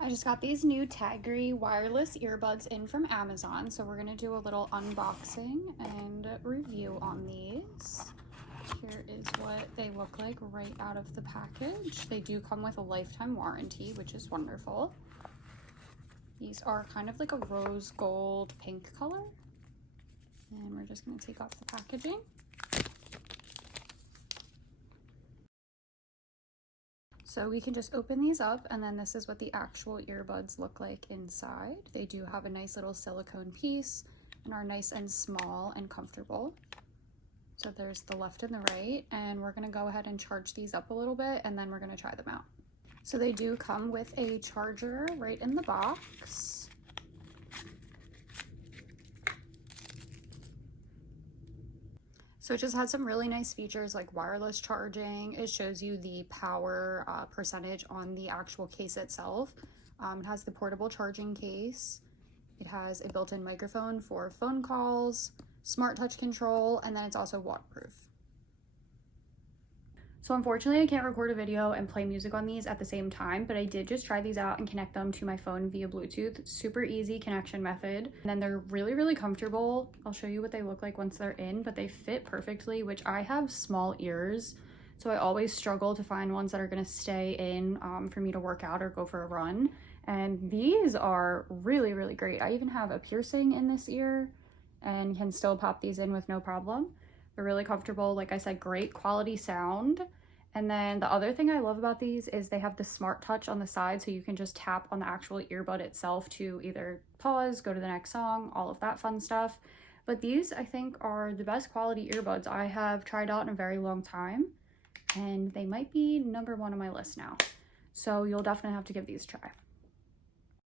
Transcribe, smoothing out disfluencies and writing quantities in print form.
I just got these new Taggery wireless earbuds in from Amazon, so we're going to do a little unboxing and review on these. Here is what they look like right out of the package. They do come with a lifetime warranty, which is wonderful. These are kind of like a rose gold pink color. And we're just going to take off the packaging. So we can just open these up, and then this is what the actual earbuds look like inside. They do have a nice little silicone piece and are nice and small and comfortable. So there's the left and the right, and we're gonna go ahead and charge these up a little bit, and then we're gonna try them out. So they do come with a charger right in the box. So it just has some really nice features like wireless charging. It shows you the power percentage on the actual case itself. It has the portable charging case. It has a built-in microphone for phone calls, smart touch control, and then it's also waterproof. So unfortunately, I can't record a video and play music on these at the same time, but I did just try these out and connect them to my phone via Bluetooth. Super easy connection method. And then they're really, really comfortable. I'll show you what they look like once they're in, but they fit perfectly, which I have small ears. So I always struggle to find ones that are gonna stay in for me to work out or go for a run. And these are really, really great. I even have a piercing in this ear and can still pop these in with no problem. They're really comfortable. Like I said, great quality sound. And then the other thing I love about these is they have the smart touch on the side, so you can just tap on the actual earbud itself to either pause, go to the next song, all of that fun stuff. But these, I think, are the best quality earbuds I have tried out in a very long time, and they might be #1 on my list now. So you'll definitely have to give these a try.